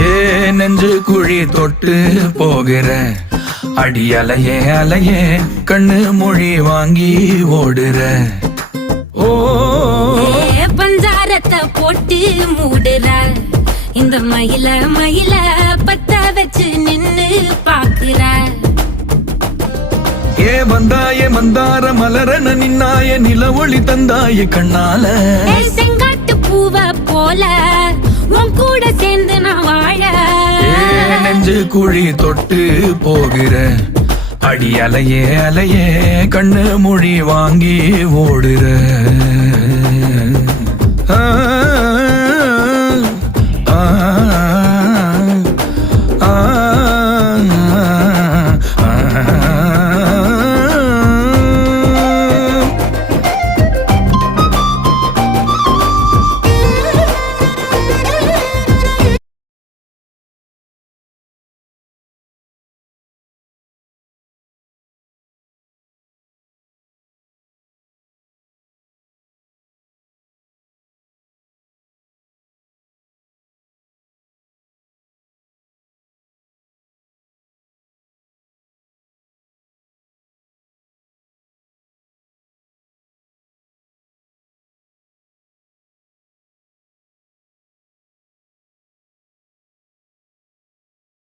ஏ நெஞ்சு குழி தொட்டு போகிற அடி அலையே அலையே கண்ணு மொழி வாங்கி ஓடுற. ஓ பஞ்சாரத்தை போட்டு மூடுற இந்த மயில மயில பத்த வச்சு நின்னு பாக்குற. ஏ வந்தாய மந்தார மலரன நின்னாய நில ஒளி தந்தாய கண்ணால. செங்காட்டு பூவ போல உன் கூட சேர்ந்து நான் வாழ. நெஞ்சு குழி தொட்டு போகிற அடி அலையே அலையே கண்ணு மொழி வாங்கி ஓடுற. ஆ ஆ